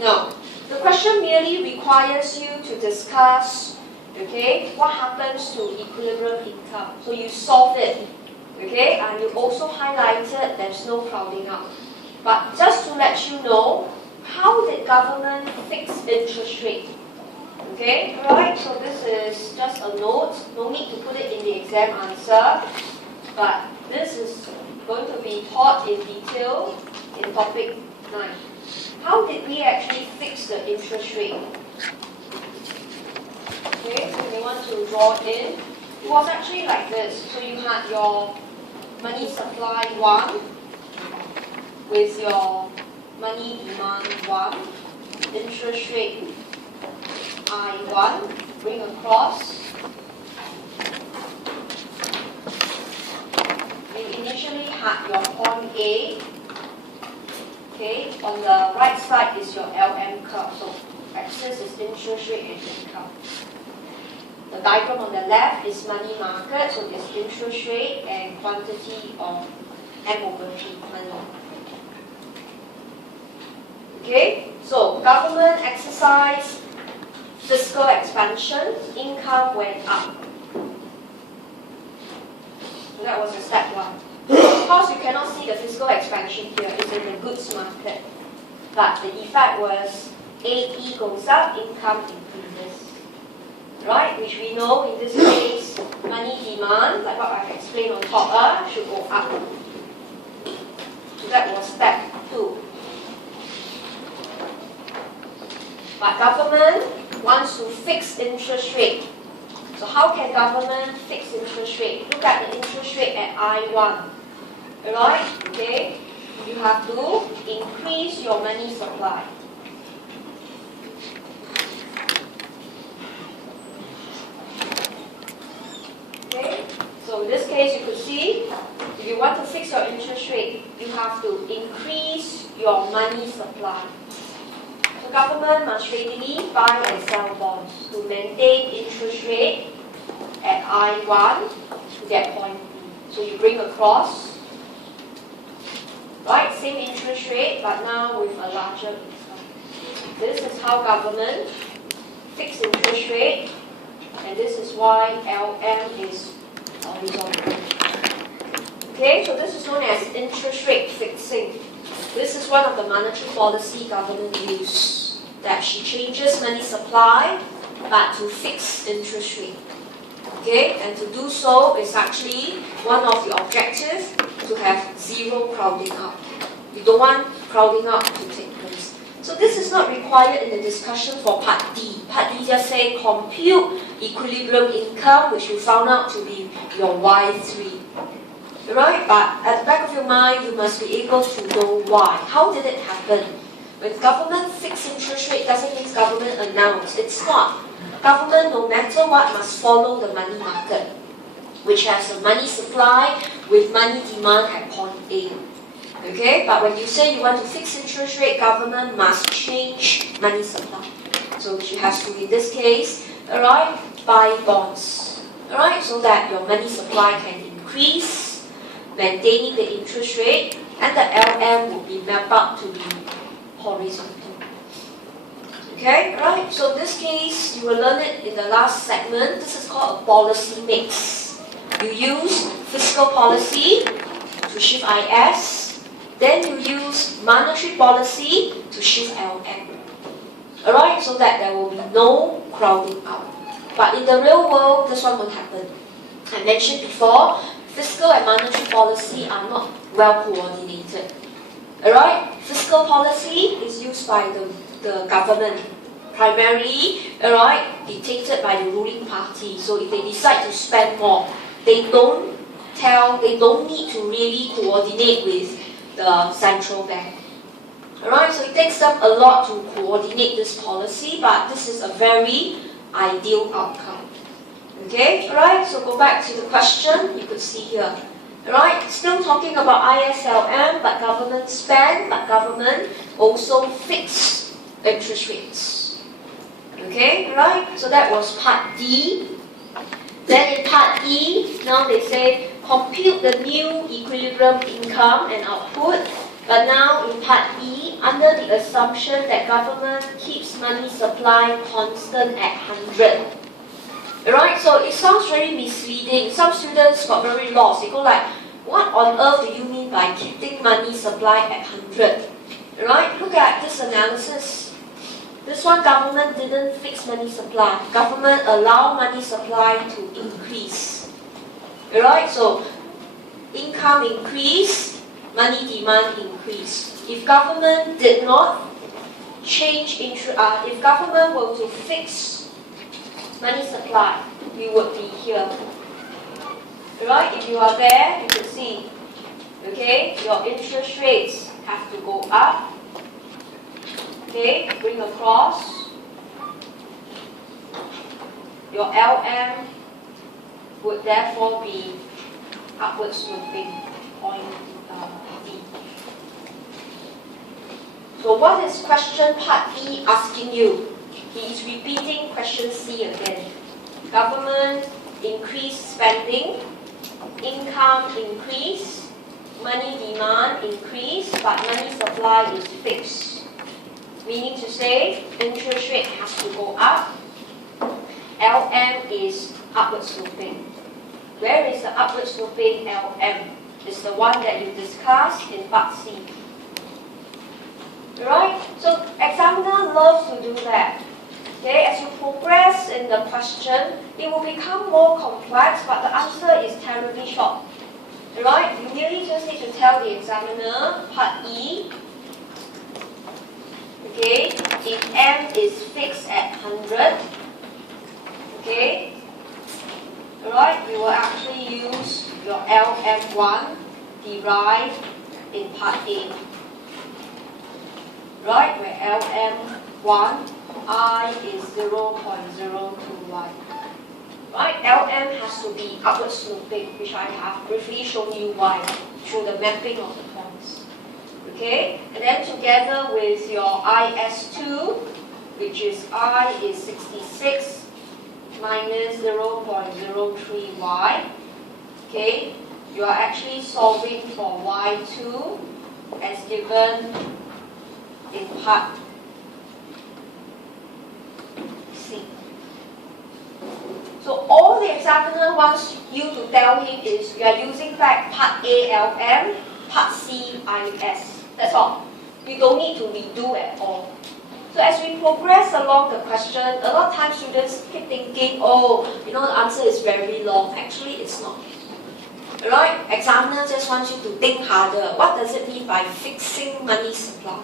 Now, the question merely requires you to discuss, okay, what happens to equilibrium income. So you solve it, okay, and you also highlighted there's no crowding out. But just to let you know, how did government fix interest rate? Okay, alright, so this is just a note, no need to put it in the exam answer, but this is going to be taught in detail in topic 9. How did we actually fix the interest rate? Okay, so you want to draw it in. It was actually like this. So you had your money supply 1 with your money demand 1, interest rate I1, bring across. You initially had your point A. Okay, on the right side is your LM curve. So axis is interest rate and income. The diagram on the left is money market, so it's interest rate and quantity of M over P money. Okay, so government exercised fiscal expansion, income went up. So that was the step 1. Of course, you cannot see the fiscal expansion here, it's in the goods market. But the effect was AE goes up, income increases. Right, which we know in this case, money demand, like what I've explained on top, should go up. So that was step 2. But government wants to fix interest rate. So how can government fix interest rate? Look at the interest rate at I1. Alright, okay? You have to increase your money supply. Okay? So in this case, you could see, if you want to fix your interest rate, you have to increase your money supply. So government must readily buy and sell bonds to maintain interest rate at I1 to get point B. So you bring across, right, same interest rate, but now with a larger income. This is how government fix interest rate, and this is why LM is horizontal. Okay, so this is known as interest rate fixing. This is one of the monetary policy government use, that she changes money supply, but to fix interest rate. Okay, and to do so is actually one of the objectives, to have zero crowding out. You don't want crowding out to take place. So this is not required in the discussion for Part D. Part D just say compute equilibrium income, which you found out to be your Y3. Right? But at the back of your mind, you must be able to know why. How did it happen? When government fixed interest rate doesn't mean government announced. It's not. Government, no matter what, must follow the money market, which has a money supply with money demand at point A. Okay? But when you say you want to fix interest rate, government must change money supply. So she has to, in this case, alright, buy bonds. Alright, so that your money supply can increase, maintaining the interest rate, and the LM will be mapped up to be horizontal. Okay, right? So in this case, you will learn it in the last segment. This is called a policy mix. You use fiscal policy to shift IS, then you use monetary policy to shift LM. Alright, so that there will be no crowding out. But in the real world, this one won't happen. I mentioned before, fiscal and monetary policy are not well coordinated. Alright, fiscal policy is used by the government, primarily, alright, dictated by the ruling party. So if they decide to spend more, they don't need to really coordinate with the central bank. Alright, so it takes them a lot to coordinate this policy, but this is a very ideal outcome. Okay, alright, so go back to the question, you could see here. Alright, still talking about ISLM, but government spend, but government also fix interest rates. Okay, right? So that was part D. Then in part E, now they say compute the new equilibrium income and output. But now in part E, under the assumption that government keeps money supply constant at 100. Alright, so it sounds very misleading. Some students got very lost. They go like, what on earth do you mean by keeping money supply at 100? Alright, look at this analysis. This one, government didn't fix money supply. Government allow money supply to increase. Alright, so income increase, money demand increase. If government did not change if government were to fix money supply, we would be here. Right? If you are there, you can see, okay, your interest rates have to go up. Okay, bring across. Your LM would therefore be upward sloping point D. So what is question part E asking you? He is repeating question C again. Government increase spending, income increase, money demand increase, but money supply is fixed. Meaning to say, interest rate has to go up. LM is upward sloping. Where is the upward sloping LM? It's the one that you discussed in part C. Right? So examiner loves to do that. Okay, as you progress in the question, it will become more complex, but the answer is terribly short. Right? You really just need to tell the examiner, part E, okay, if M is fixed at 100, okay, alright, you will actually use your LM1 derived in part A. Right, where LM1, I is 0.02y. Right, LM has to be upward sloping, which I have briefly shown you why through the mapping of the points. Okay, and then together with your IS2, which is I is 66 minus 0.03y. Okay, you are actually solving for y2 as given in part C. So all the examiner wants you to tell him is you are using back part A LM, part C IS. That's all. You don't need to redo at all. So as we progress along the question, a lot of times students keep thinking, oh, you know, the answer is very long. Actually, it's not. Alright? Examiner just wants you to think harder. What does it mean by fixing money supply?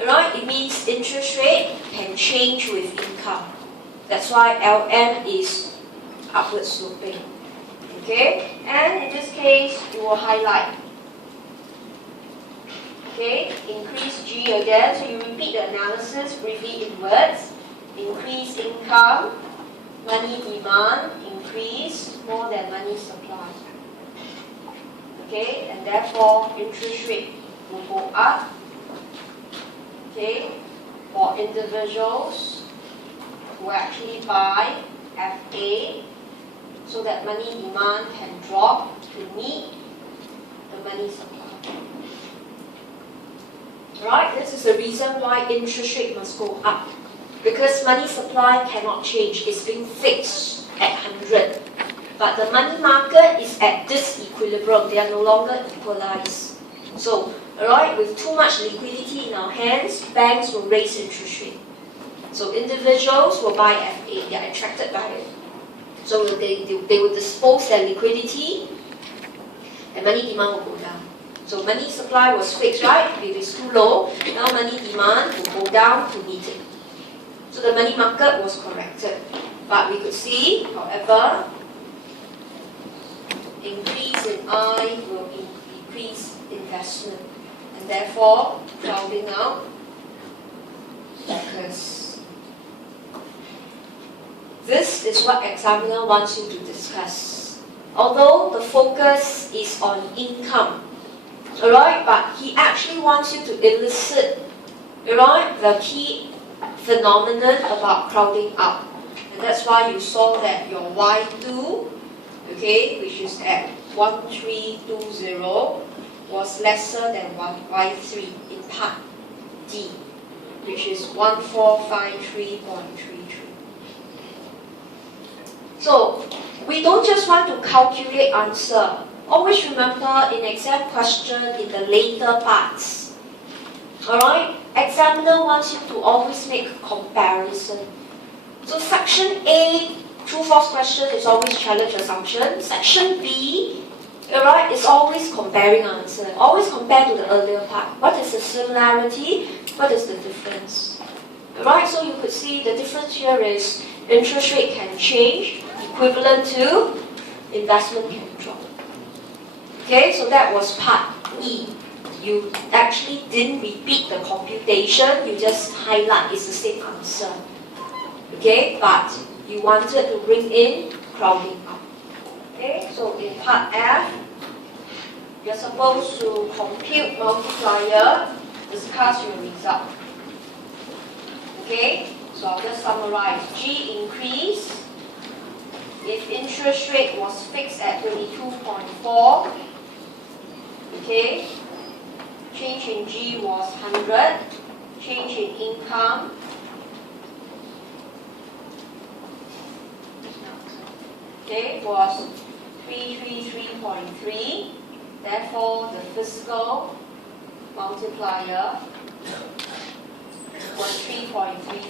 Alright? It means interest rate can change with income. That's why LM is upward sloping. Okay? And in this case, you will highlight. Okay? Increase G again. So you repeat the analysis briefly in words. Increase income, money demand, increase more than money supply. Okay? And therefore, interest rate will go up. Okay? For individuals who actually buy FA so that money demand can drop to meet the money supply. Right? This is the reason why interest rate must go up. Because money supply cannot change. It's being fixed at 100. But the money market is at this equilibrium. They are no longer equalized. So, alright, with too much liquidity in our hands, banks will raise interest rate. So individuals will buy FA, they are attracted by it. So they will dispose their liquidity and money demand will go down. So money supply was fixed, right? If it's too low, now money demand will go down to meet it. So the money market was corrected. But we could see, however, increase in I will increase investment. And therefore, crowding out occurs. This is what examiner wants you to discuss. Although the focus is on income, alright, but he actually wants you to elicit, alright, the key phenomenon about crowding out. And that's why you saw that your Y2, okay, which is at 1320, was lesser than Y3 in part D, which is 1453.33. So we don't just want to calculate answer. Always remember in exam question in the later parts. Alright? Examiner wants you to always make comparison. So section A, true false question is always challenge assumption. Section B, alright, is always comparing answer. Always compare to the earlier part. What is the similarity? What is the difference? Alright, so you could see the difference here is interest rate can change, equivalent to investment can drop. Okay, so that was part E. You actually didn't repeat the computation, you just highlight it's the same answer. Okay, but you wanted to bring in crowding up. Okay, so in part F, you're supposed to compute multiplier, discuss your result. Okay, so I'll just summarize. G increase if interest rate was fixed at 22.4. Okay, change in G was 100, change in income was 333.3. Therefore, the fiscal multiplier was 3.33.